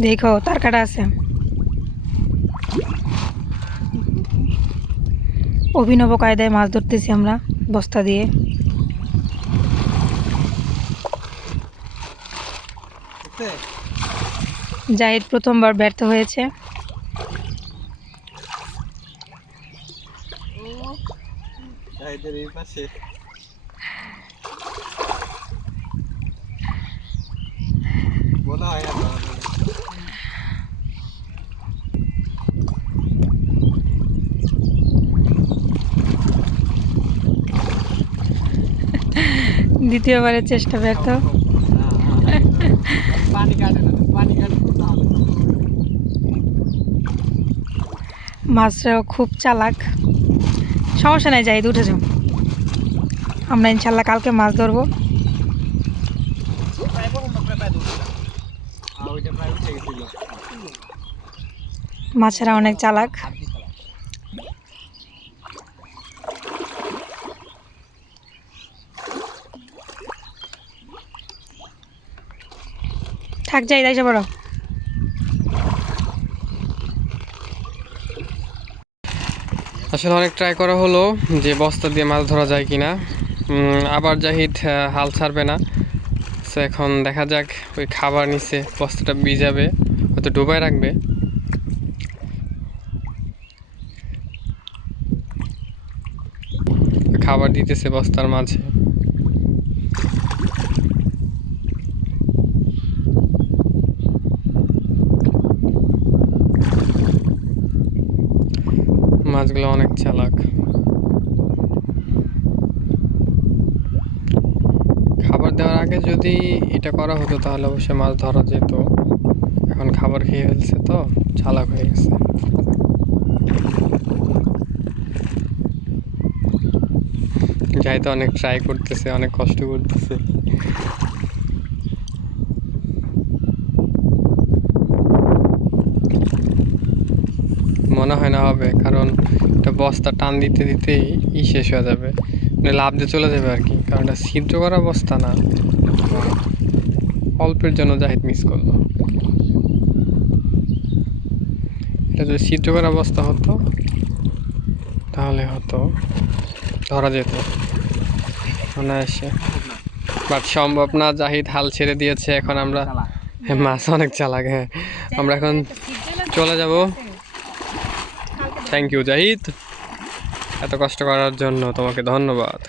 দেখো তার কাটা আছে। অভিনব কায়দায় মাছ ধরতেছি আমরা বস্তা দিয়ে। জাহিদ প্রথমবার ব্যর্থ হয়েছে। দ্বিতীয়বারের চেষ্টা ব্যর্থ। মাছরাও খুব চালাক। সমস্যা নাই, জাহিদ উঠে যাও, আমরা ইনশাল্লাহ কালকে মাছ ধরবো। মাছেরা অনেক চালাক। থাক যাই যাইছে বড়। আসলে অনেক ট্রাই করা হলো যে বস্তা দিয়ে মাছ ধরা যায় কিনা। আবার জাহিদ হাল ছাড়বে না। সো এখন দেখা যাক, ওই খাবার নিচে বস্তাটা ভিজাবে, হয়তো ডুবাই রাখবে। খাবার দিতেছে বস্তার মাঝে। মাছগুলো অনেক চালাক। খাবার দেওয়ার আগে যদি এটা করা হতো তাহলে অবশ্যই মাছ ধরা যেত। এখন খাবার খেয়ে ফেলছে তো চালাক হয়ে গেছে। যাই তো অনেক ট্রাই করতেছে, অনেক কষ্ট করতেছে। মনে হয় না হবে, কারণ এটা বস্তা টান দিতে দিতেই শেষ হয়ে যাবে, মানে লাফ দিয়ে চলে যাবে আর কি। কারণ এটা ছিদ্র করা বস্তা না, অল্পের জন্য জাহিদ মিস করলো। এটা যদি ছিদ্র করা বস্তা হতো তাহলে হতো ধরা যেত অনায়াসে, বাট সম্ভব না। জাহিদ হাল ছেড়ে দিয়েছে। এখন আমরা মাছ অনেক চালাক। হ্যাঁ, আমরা এখন চলে যাব। থ্যাংক ইউ জাহিদ, এত কষ্ট করার জন্য তোমাকে ধন্যবাদ।